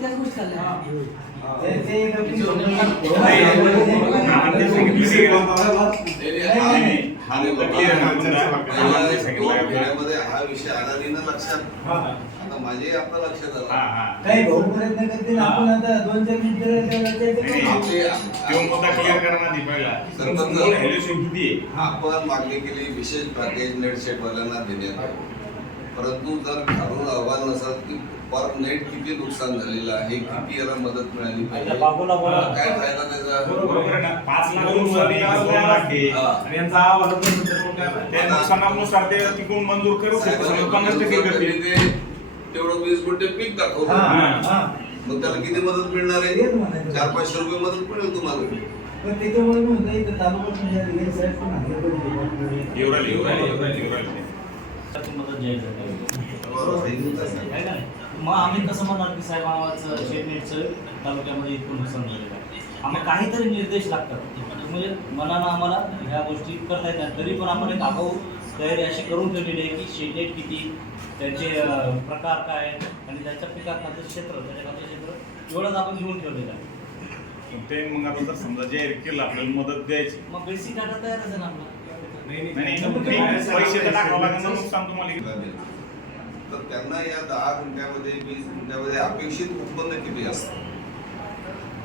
त्याच गोष्टी चालल्या हा विषय आला लक्षात हा. आता माझे लक्षात हा, आलं हा. काही भाऊ प्रयत्न करतील आपण आता दोन चार मिनिटं मागणी केली विशेष पॅकेज नेट सेट वाल्यांना देण्यात. परंतु जर खालून अहवाल नसत की पर नेट किती नुकसान झालेलं आहे? किती याला मदत मिळाली पाहिजे? काय फायदा त्याचा? तेवढं वीस गुंठे पीक दाखवलं हा, हा. मग त्याला किती मदत मिळणार आहे. चार पाचशे रुपये मदत मिळेल तुम्हाला. त्याच्यामुळे म्हणतो इथं तालुका पंचायत मग आम्ही कसं म्हणणार की साहेब आम्हाला शेडनेटचं तालुक्यामध्ये इतकं नुकसान झालेलं आहे. आम्हाला काहीतरी निर्देश लागतात. म्हणजे मनानं आम्हाला ह्या गोष्टी करता येत नाही. तरी पण आपण एक आगाऊ तयारी अशी करून ठेवलेली आहे की शेडनेट किती त्याचे प्रकार काय आणि त्याच्या पिकाखाचं क्षेत्र त्याच्या खातं क्षेत्र एवढंच आपण घेऊन ठेवलेलं आहे. ते मग आता जर समजा जाहीर केलं आपल्याला मदत द्यायची. मग बेसिक डाटा तयारच आहे ना आपला. नाही पैसे तर टाकावं लागेल नुकसान तुम्हाला. तर त्यांना या दहा गुंठ्यामध्ये वीस गुंठ्यामध्ये अपेक्षित उत्पन्न किती असतं?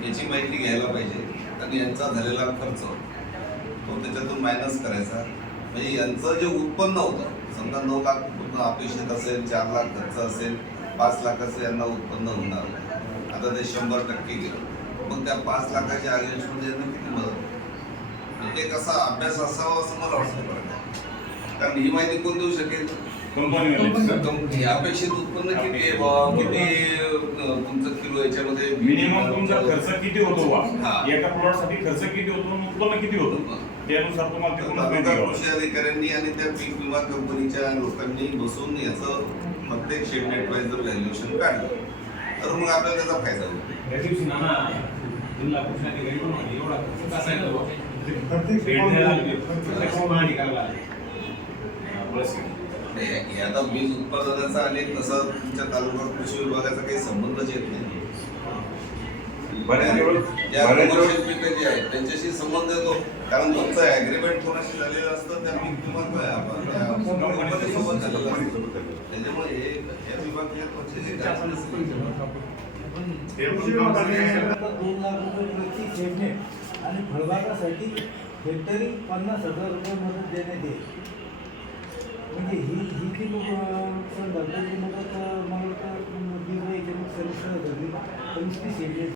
याची माहिती घ्यायला पाहिजे. आणि यांचा झालेला खर्च तो त्याच्यातून मायनस करायचा. म्हणजे यांचं जे उत्पन्न होतं समजा नऊ लाख उत्पन्न अपेक्षित असेल चार लाख खर्च असेल पाच लाखाचं यांना उत्पन्न होणार. आता ते शंभर टक्के गेलं. मग त्या पाच लाखाच्या अगेन्स्टमध्ये यांना किती मदत होईल? म्हणजे एक असा अभ्यास असावा असं मला वाटतं. कारण ही माहिती कोण देऊ शकेल? कंपनी अपेक्षित उत्पन्न किती आहे? किती तुमचं किलो याच्यामध्ये? मिनिमम तुमचा खर्च किती होतो बा? हा. एका प्लॉटसाठी खर्च किती होतो उत्पन्न किती होतं? त्यानुसार तुम्हाला कृषी अधिकाऱ्यांनी आणि त्या पीक विमा कंपनीच्या लोकांनी बसून याचं प्रत्येक शेडनेट वाईज जर व्हॅल्युएशन काढलं. तर मग आपल्याला त्याचा फायदा होतो. नाही, हे आता वीज उत्पादनाचा आणि तसं तुमच्या तालुका कृषी विभागाचा काही संबंधच येत नाही. बऱ्याच वेळ- ज्या बऱ्याच वेळ- commercial पिकं जी आहेत. त्यांच्याशी संबंध येतो. कारण तुमचं ऍग्रीमेंट कोणाशी झालेलं असतं त्या पीक विमा काय आपण त्या कंपनीसोबत झालेलं असतं. त्याच्यामुळे हे या विभागात पक्षाचे काय दोन लाख रुपये प्रति शेडनेट आणि फळबागासाठी हेक्टरी पन्नास हजार रुपये मदत देण्यात येईल. म्हणजे ही ही जी नुकसान भरपाईची मदत मला वाटतं नुकसान सहज झाली पंचवीस शेडनेट